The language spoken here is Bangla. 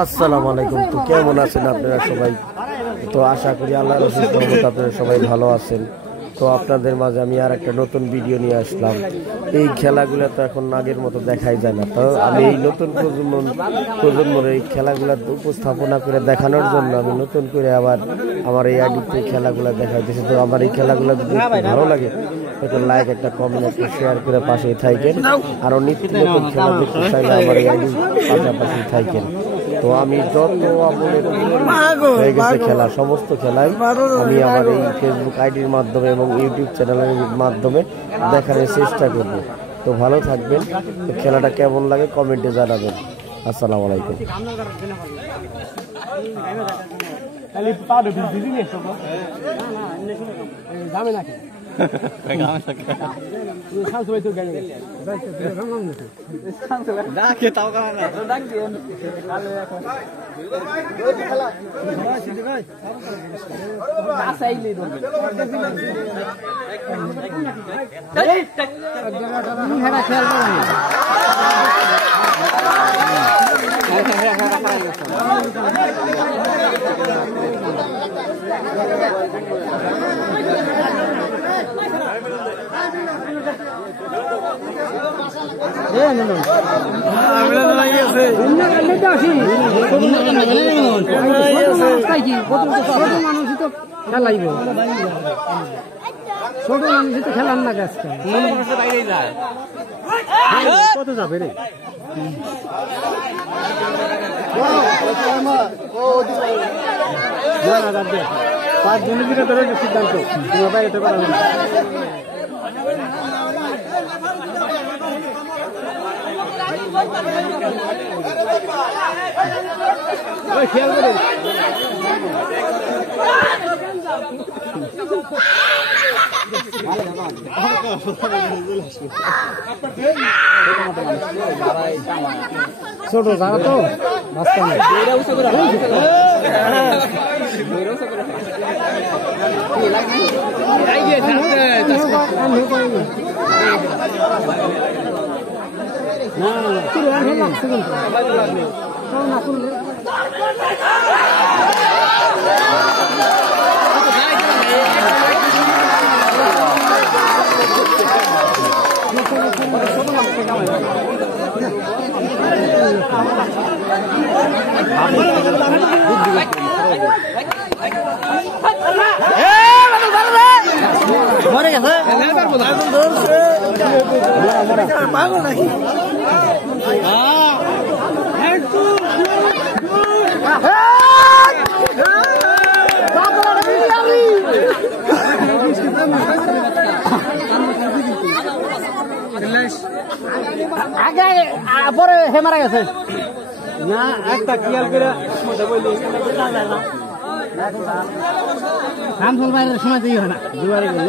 আসসালামু আলাইকুম। তো কেমন আছেন আপনারা সবাই? তো আশা করি আল্লাহর অশেষ রহমতে আপনারা সবাই ভালো আছেন। তো আপনাদের মাঝে আমি আর একটা নতুন ভিডিও নিয়ে আসলাম। এই খেলাগুলো তো এখন আগের মতো দেখাই যায় না, তো আমি এই নতুন প্রজন্মের এই খেলাগুলো উপস্থাপনা করে দেখানোর জন্য আমি নতুন করে আবার আমার এই আইডিতে খেলাগুলো দেখাইতেছি। তো আমার এই খেলাগুলো যদি ভালো লাগে একটা লাইক, একটা কমেন্ট, একটা শেয়ার করে পাশেই থাকেন। আরও নিত্য নতুন খেলা দেখতে চাইলে আমার এই আইডির পাশাপাশি থাকেন। তো আমি যত আমলের হয়ে গেছে খেলা, সমস্ত খেলাই আমি আমার এই ফেসবুক আইডির মাধ্যমে এবং ইউটিউব চ্যানেলের মাধ্যমে দেখানোর চেষ্টা করব। তো ভালো থাকবেন। তো খেলাটা কেমন লাগে কমেন্টে জানাবেন। আসসালামু আলাইকুম। ছোট মানুষ তো খেলার না গাছ কত যাবে রে? পাঁচ দিনের ভিতরে সিদ্ধান্ত বাইরে পারা খেয়াল করে ছোট যারা তো মরে গেছে পাগল নাকি? আগে পরে হে মারা গেছে না একটা খেয়াল করে রামফল বাইরের সময় দিয়ে হয় না দুবারে গেল